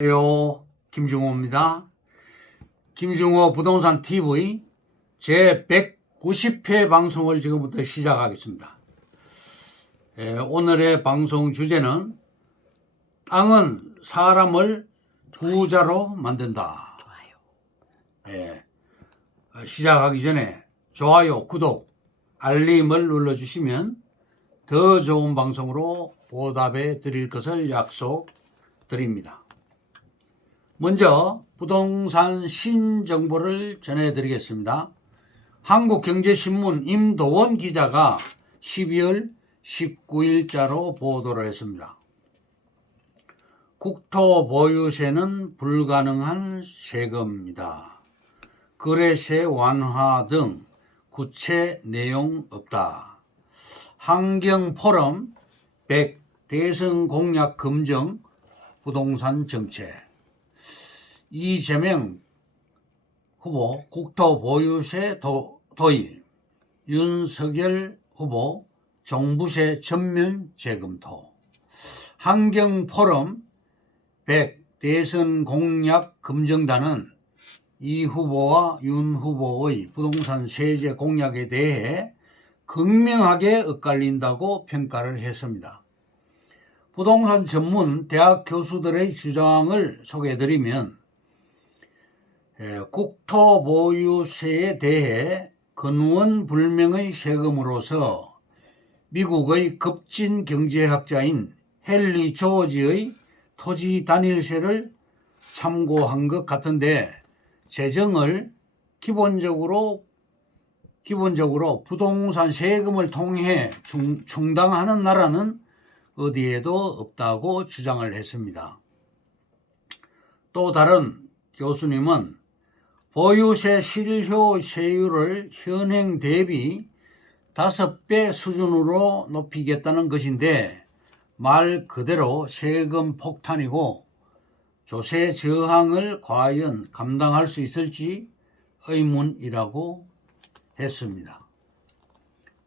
안녕하세요. 김중호입니다. 김중호 부동산 TV 제 190회 방송을 지금부터 시작하겠습니다. 오늘의 방송 주제는 땅은 사람을 부자로 만든다. 시작하기 전에 좋아요, 구독, 알림을 눌러주시면 더 좋은 방송으로 보답해 드릴 것을 약속드립니다. 먼저 부동산 신정보를 전해드리겠습니다. 한국경제신문 임도원 기자가 12월 19일자로 보도를 했습니다. 국토보유세는 불가능한 세금이다. 거래세 완화 등 구체 내용 없다. 환경포럼 100 대선 공약 검증 부동산 정책. 이재명 후보 국토보유세 도입, 윤석열 후보 종부세 전면 재검토, 환경포럼 100 대선 공약 검증단은 이 후보와 윤 후보의 부동산 세제 공약에 대해 극명하게 엇갈린다고 평가를 했습니다. 부동산 전문 대학 교수들의 주장을 소개해드리면 국토보유세에 대해 근원불명의 세금으로서 미국의 급진 경제학자인 헨리 조지의 토지 단일세를 참고한 것 같은데 재정을 기본적으로 부동산 세금을 통해 충당하는 나라는 어디에도 없다고 주장을 했습니다. 또 다른 교수님은 보유세 실효 세율을 현행 대비 5배 수준으로 높이겠다는 것인데 말 그대로 세금 폭탄이고 조세 저항을 과연 감당할 수 있을지 의문이라고 했습니다.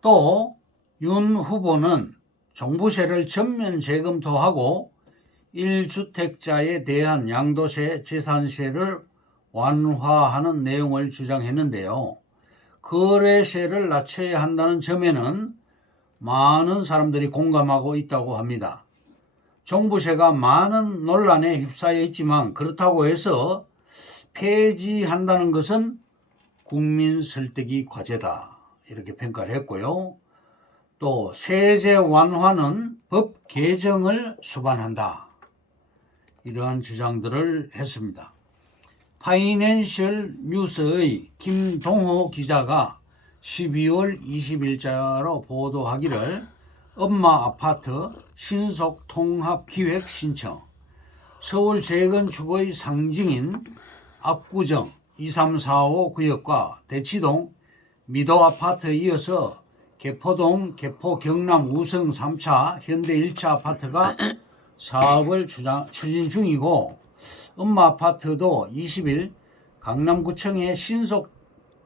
또 윤 후보는 종부세를 전면 재검토하고 1주택자에 대한 양도세, 재산세를 완화하는 내용을 주장했는데요. 거래세를 낮춰야 한다는 점에는 많은 사람들이 공감하고 있다고 합니다. 종부세가 많은 논란에 휩싸여 있지만 그렇다고 해서 폐지한다는 것은 국민 설득이 과제다. 이렇게 평가를 했고요. 또 세제 완화는 법 개정을 수반한다. 이러한 주장들을 했습니다. 파이낸셜 뉴스의 김동호 기자가 12월 20일자로 보도하기를 엄마 아파트 신속 통합 기획 신청, 서울 재건축의 상징인 압구정 2345 구역과 대치동 미도 아파트에 이어서 개포동 개포 경남 우성 3차 현대 1차 아파트가 사업을 추진 중이고 엄마 아파트도 20일 강남구청에 신속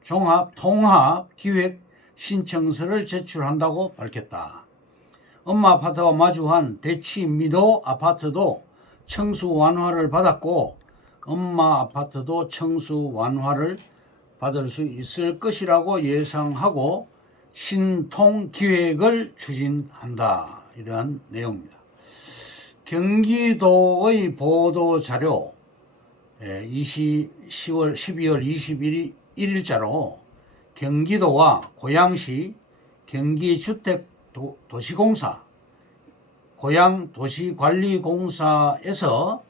종합 통합 기획 신청서를 제출한다고 밝혔다. 엄마 아파트와 마주한 대치 미도 아파트도 청수 완화를 받았고 엄마 아파트도 청수 완화를 받을 수 있을 것이라고 예상하고 신통 기획을 추진한다. 이러한 내용입니다. 경기도의 보도자료 12월 21일자로 경기도와 고양시 경기주택도시공사 고양도시관리공사에서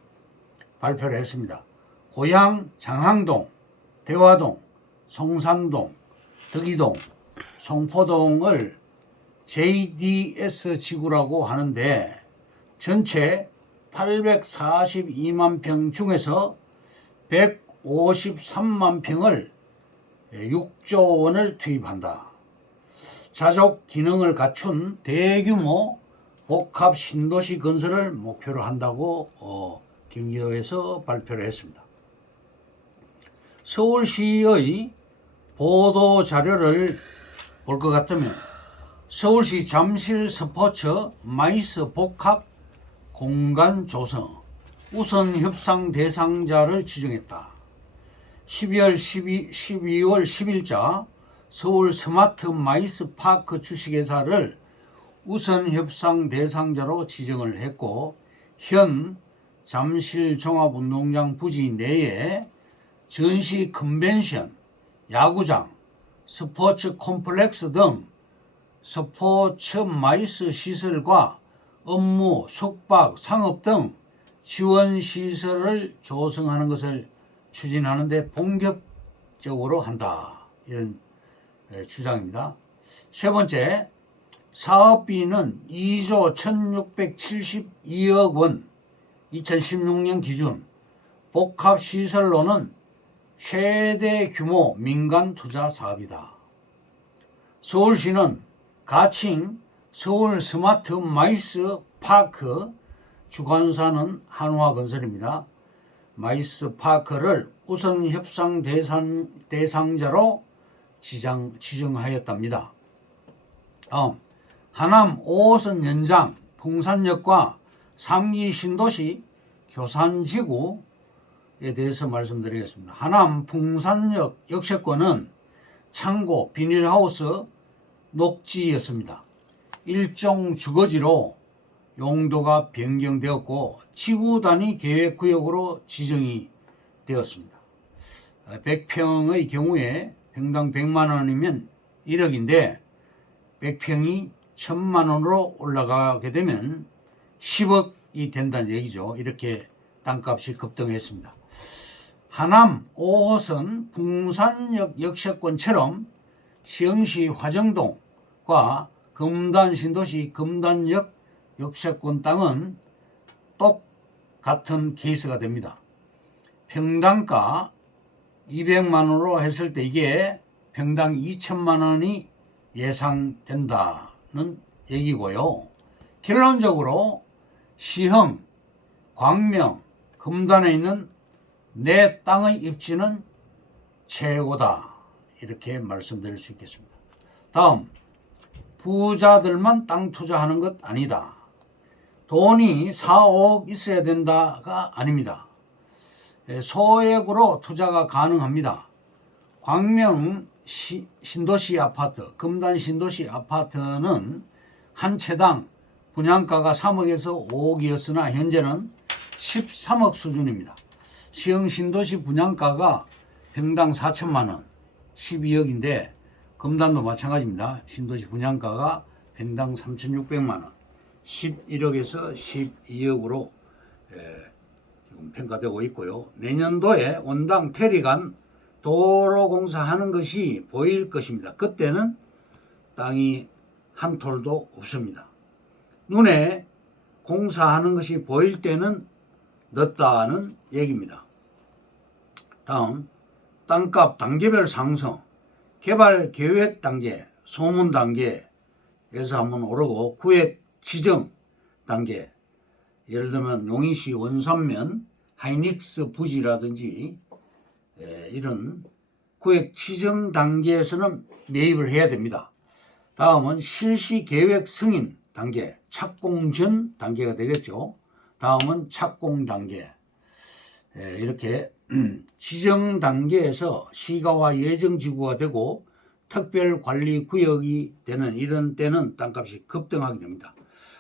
발표를 했습니다. 고양 장항동, 대화동, 성산동, 덕이동, 송포동을 JDS 지구라고 하는데 전체 842만 평 중에서 153만 평을 6조 원을 투입한다. 자족 기능을 갖춘 대규모 복합 신도시 건설을 목표로 한다고 경기도에서 발표를 했습니다. 서울시의 보도 자료를 볼 것 같으면 서울시 잠실 스포츠 마이스 복합 공간 조성, 우선 협상 대상자를 지정했다. 12월 10일자 서울 스마트 마이스 파크 주식회사를 우선 협상 대상자로 지정을 했고, 현 잠실 종합운동장 부지 내에 전시 컨벤션, 야구장, 스포츠 콤플렉스 등 스포츠 마이스 시설과 업무, 숙박, 상업 등 지원 시설을 조성하는 것을 추진하는 데 본격적으로 한다. 이런 주장입니다. 세 번째, 사업비는 2조 1672억 원, 2016년 기준 복합시설로는 최대 규모 민간 투자 사업이다. 서울시는 가칭 서울 스마트 마이스 파크 주관사는 한화건설입니다. 마이스 파크를 우선 협상 대상자로 지정하였답니다. 다음, 하남 5호선 연장 풍산역과 3기 신도시 교산지구에 대해서 말씀드리겠습니다. 하남 풍산역 역세권은 창고, 비닐하우스, 녹지였습니다. 일종 주거지로 용도가 변경되었고 지구 단위 계획구역으로 지정이 되었습니다. 100평의 경우에 평당 100만 원이면 1억인데 100평이 1000만 원으로 올라가게 되면 10억이 된다는 얘기죠. 이렇게 땅값이 급등했습니다. 하남 5호선 풍산역 역세권처럼 시흥시 화정동과 금단 신도시 금단역 역세권 땅은 똑같은 케이스가 됩니다. 평당가 200만 원으로 했을 때 이게 평당 2천만 원이 예상된다는 얘기고요. 결론적으로 시흥, 광명, 금단에 있는 내 땅의 입지는 최고다. 이렇게 말씀드릴 수 있겠습니다. 다음, 부자들만 땅 투자하는 것 아니다. 돈이 4, 5억 있어야 된다가 아닙니다. 소액으로 투자가 가능합니다. 광명 신도시 아파트, 금단 신도시 아파트는 한 채당 분양가가 3억에서 5억이었으나 현재는 13억 수준입니다. 시흥 신도시 분양가가 평당 4천만 원, 12억인데 금단도 마찬가지입니다. 신도시 분양가가 평당 3,600만 원, 11억에서 12억으로 지금 평가되고 있고요. 내년도에 원당 태리간 도로 공사하는 것이 보일 것입니다. 그때는 땅이 한 톨도 없습니다. 눈에 공사하는 것이 보일 때는 늦다는 얘기입니다. 다음, 땅값 단계별 상승, 개발 계획 단계, 소문 단계에서 한번 오르고 구획 지정 단계, 예를 들면 용인시 원산면 하이닉스 부지라든지 이런 구획 지정 단계에서는 매입을 해야 됩니다. 다음은 실시 계획 승인 단계, 착공 전 단계가 되겠죠. 다음은 착공 단계. 이렇게 지정 단계에서 시가와 예정지구가 되고 특별관리구역이 되는 이런 때는 땅값이 급등하게 됩니다.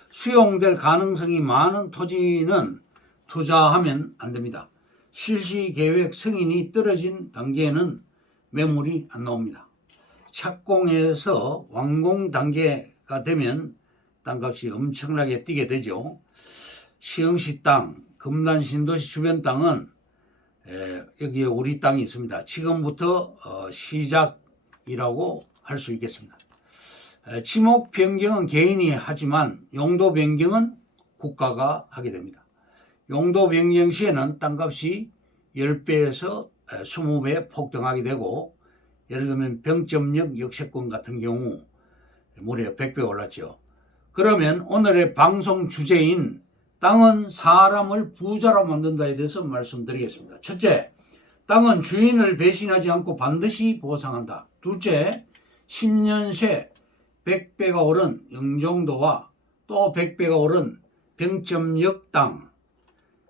수용될 가능성이 많은 토지는 투자하면 안 됩니다. 실시계획 승인이 떨어진 단계에는 매물이 안 나옵니다. 착공해서 완공 단계가 되면 땅값이 엄청나게 뛰게 되죠. 시흥시 땅, 금단 신도시 주변 땅은 여기에 우리 땅이 있습니다. 지금부터 시작이라고 할 수 있겠습니다. 지목 변경은 개인이 하지만 용도 변경은 국가가 하게 됩니다. 용도 변경 시에는 땅값이 10배에서 20배 폭등하게 되고, 예를 들면 병점역 역세권 같은 경우 무려 100배 올랐죠. 그러면 오늘의 방송 주제인 땅은 사람을 부자로 만든다에 대해서 말씀드리겠습니다. 첫째, 땅은 주인을 배신하지 않고 반드시 보상한다. 둘째, 10년 새 100배가 오른 영종도와 또 100배가 오른 병점역 땅,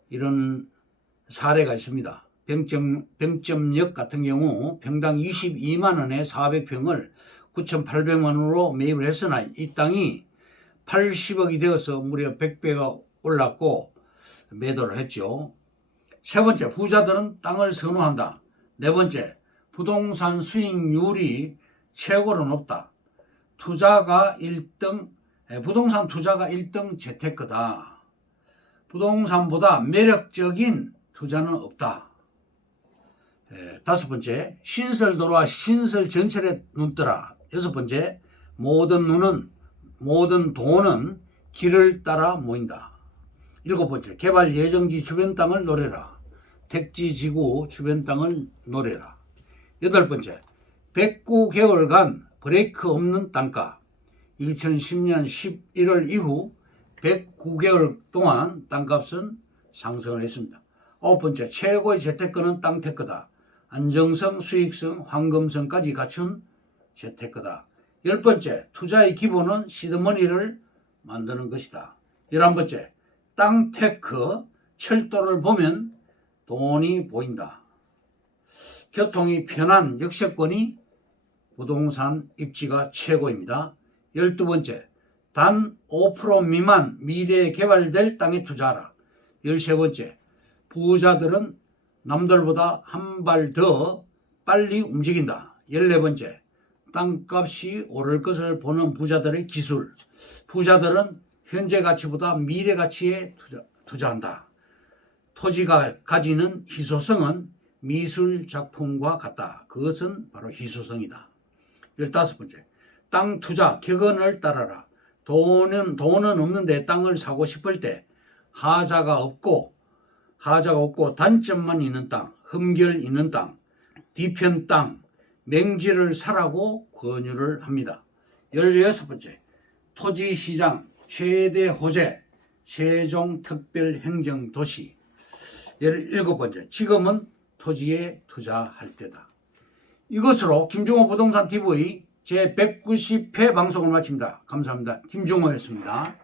이런 사례가 있습니다. 병점역 같은 경우 평당 22만 원에 400평을 9,800만 원으로 매입을 했으나 이 땅이 80억이 되어서 무려 100배가 올랐고 매도를 했죠. 세 번째, 부자들은 땅을 선호한다. 네 번째, 부동산 수익률이 최고로 높다. 부동산 투자가 1등 재테크다. 부동산보다 매력적인 투자는 없다. 다섯 번째, 신설도로와 신설 전철에 눈떠라. 여섯 번째, 모든 돈은 길을 따라 모인다. 일곱 번째, 개발 예정지 주변 땅을 노려라. 택지지구 주변 땅을 노려라. 여덟 번째, 109개월간 브레이크 없는 땅가. 2010년 11월 이후 109개월 동안 땅값은 상승을 했습니다. 아홉 번째, 최고의 재테크는 땅테크다. 안정성, 수익성, 황금성까지 갖춘 재테크다. 열 번째, 투자의 기본은 시드머니를 만드는 것이다. 11번째, 땅테크, 철도를 보면 돈이 보인다. 교통이 편한 역세권이 부동산 입지가 최고입니다. 12번째, 단 5% 미만 미래에 개발될 땅에 투자하라. 13번째, 부자들은 남들보다 한 발 더 빨리 움직인다. 14번째, 땅값이 오를 것을 보는 부자들의 기술. 부자들은 현재 가치보다 미래 가치에 투자한다. 토지가 가지는 희소성은 미술 작품과 같다. 그것은 바로 희소성이다. 15번째, 땅 투자 격언을 따라라. 돈은 없는데 땅을 사고 싶을 때 하자가 없고 단점만 있는 땅, 흠결 있는 땅, 뒤편 땅, 맹지를 사라고 권유를 합니다. 16번째, 토지시장 최대 호재, 세종특별행정도시. 17번째, 지금은 토지에 투자할 때다. 이것으로 김종호 부동산 TV 제190회 방송을 마칩니다. 감사합니다. 김종호였습니다.